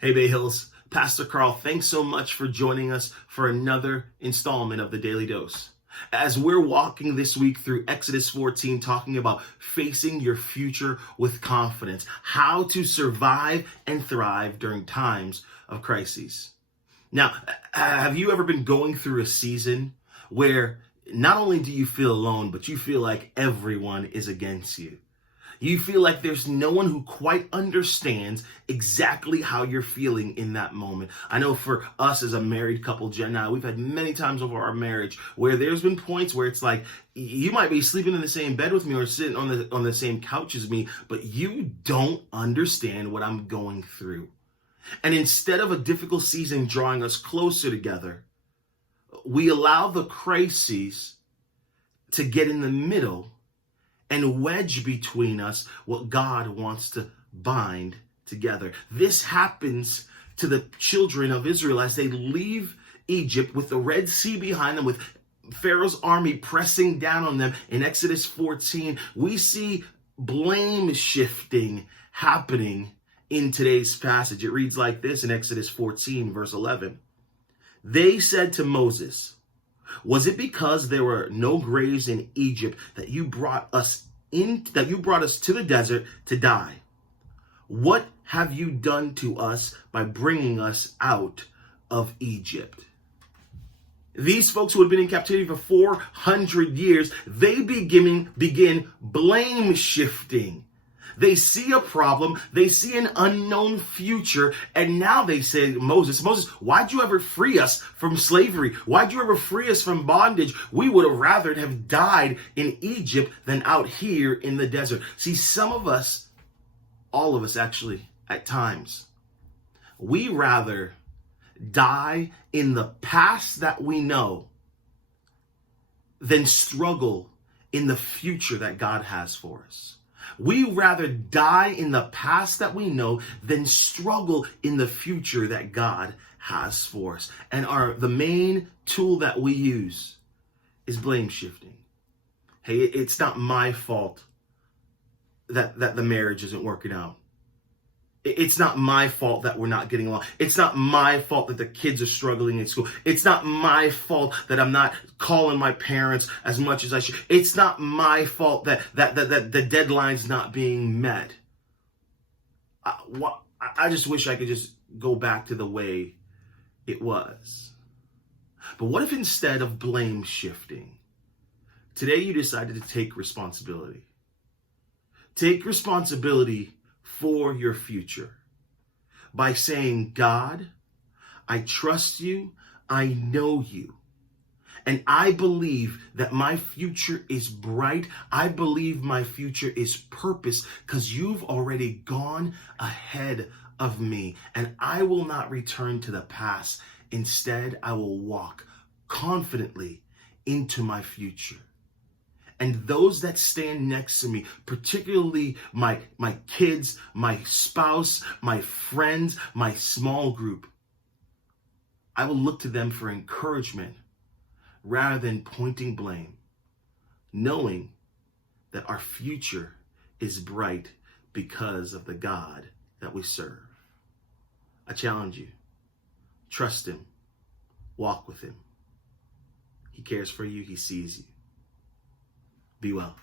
Hey Bay Hills, Pastor Carl, thanks so much for joining us for another installment of the Daily Dose. As we're walking this week through Exodus 14, talking about facing your future with confidence, how to survive and thrive during times of crises. Now, have you ever been going through a season where not only do you feel alone, but you feel like everyone is against you? You feel like there's no one who quite understands exactly how you're feeling in that moment. I know for us as a married couple, Jen and I, we've had many times over our marriage where there's been points where it's like, you might be sleeping in the same bed with me or sitting on the same couch as me, but you don't understand what I'm going through. And instead of a difficult season drawing us closer together, we allow the crises to get in the middle and wedge between us what God wants to bind together. This happens to the children of Israel as they leave Egypt with the Red Sea behind them, with Pharaoh's army pressing down on them. In Exodus 14, we see blame shifting happening in today's passage. It reads like this in Exodus 14, verse 11. They said to Moses, "Was it because there were no graves in Egypt that you brought us to the desert to die? What have you done to us by bringing us out of Egypt?" These folks who had been in captivity for 400 years, they begin blame shifting. They see a problem, they see an unknown future, and now they say, Moses, why'd you ever free us from slavery? Why'd you ever free us from bondage? We would have rather have died in Egypt than out here in the desert. See, some of us, all of us actually, at times, we rather die in the past that we know than struggle in the future that God has for us. We rather die in the past that we know than struggle in the future that God has for us. And the main tool that we use is blame shifting. Hey, it's not my fault that the marriage isn't working out. It's not my fault that we're not getting along. It's not my fault that the kids are struggling in school. It's not my fault that I'm not calling my parents as much as I should. It's not my fault that the deadline's not being met. I just wish I could just go back to the way it was. But what if instead of blame shifting, today you decided to take responsibility? Take responsibility for your future by saying, God, I trust you, I know you, and I believe that my future is bright. I believe my future is purpose because you've already gone ahead of me, and I will not return to the past. Instead, I will walk confidently into my future. And those that stand next to me, particularly my kids, my spouse, my friends, my small group, I will look to them for encouragement rather than pointing blame, knowing that our future is bright because of the God that we serve. I challenge you, trust him, walk with him. He cares for you, he sees you. Be well.